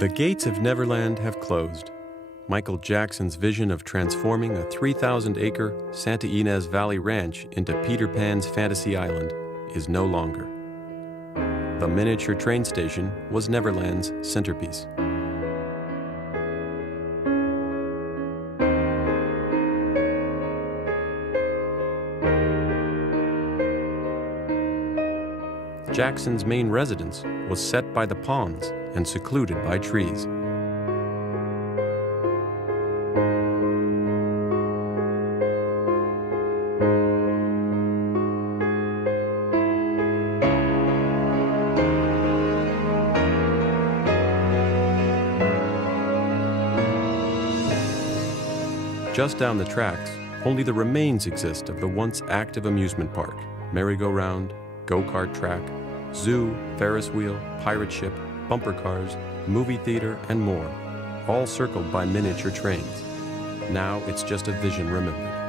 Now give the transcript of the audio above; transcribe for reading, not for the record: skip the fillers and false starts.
The gates of Neverland have closed. Michael Jackson's vision of transforming a 3,000-acre Santa Ynez Valley ranch into Peter Pan's fantasy island is no longer. The miniature train station was Neverland's centerpiece. Jackson's main residence was set by the ponds and secluded by trees. Just down the tracks, only the remains exist of the once active amusement park, merry-go-round, go-kart track, zoo, Ferris wheel, pirate ship, bumper cars, movie theater, and more, all circled by miniature trains. Now it's just a vision remembered.